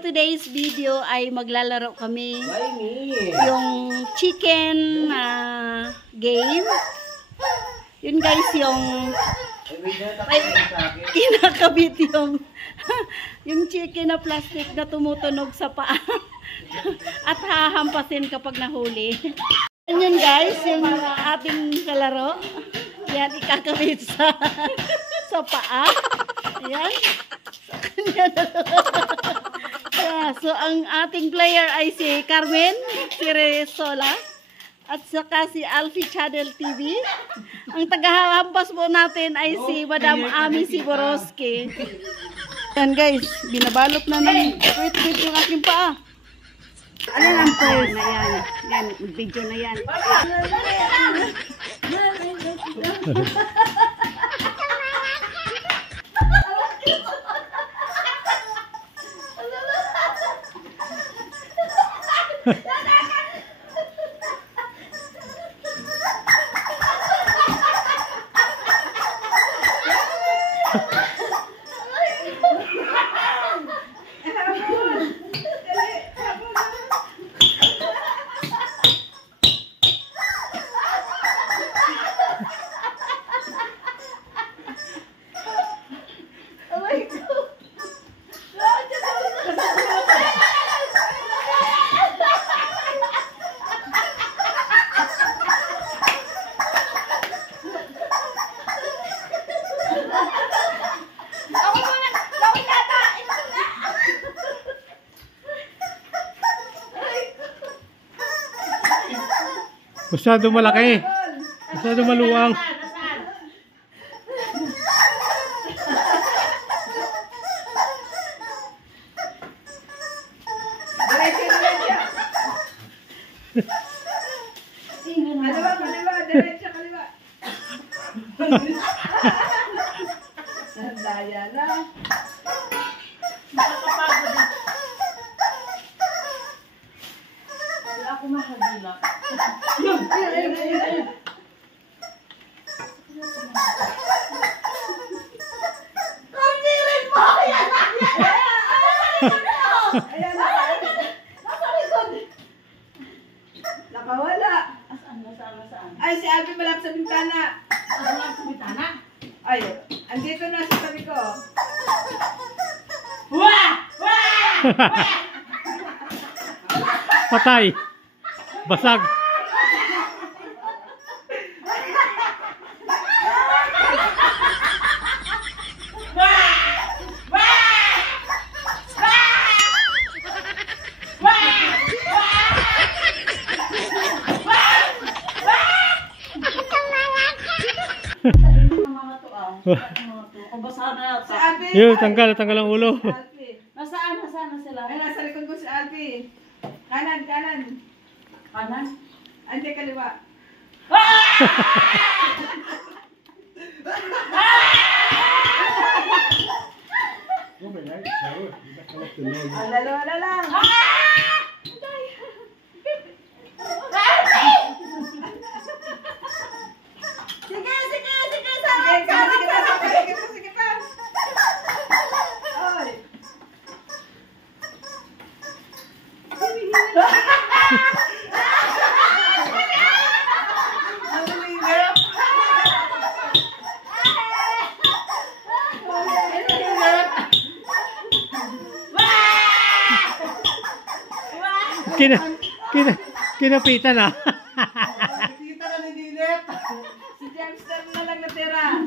today's video ay maglalaro kami yung chicken game. Yun guys, yung kinakabit yung chicken na plastic na tumutunog sa paa at hahampasin kapag nahuli. Yun guys, yung ating kalaro. Yan, ikakabit sa paa. Ayan. Yeah, so ang ating player ay si Carmen Siresola at saka si Alfie Channel TV. Ang tagahampas po natin ay si Madam Ami Siboroski. Yan guys, binabalot na ng wait yung aking paa. Ano lang po na yan. Yan, video na yan. Masyado malaki. Masyado maluwang. Kaliwa. Daya na. Nakakapagod. Wala ako mahagila. Ayun. Kamdirin mo! Ayan! Nasa likod! Nakawala! Saan? Ay, si Alvin malapit sa bintana. Malapit sa bintana? Ay, andito na sa tabi ko. Wah! Patay. Basag. Yun, tanggal ang ulo. Nasaan na sila? Ay, nasa likod ko si Alvin. Kanan. Kanan? Ante kaliwa. Wala lang. Sige pa. Oy. Kinapitan ah. Kita na ni Dilet. Si Jamster na lang natira.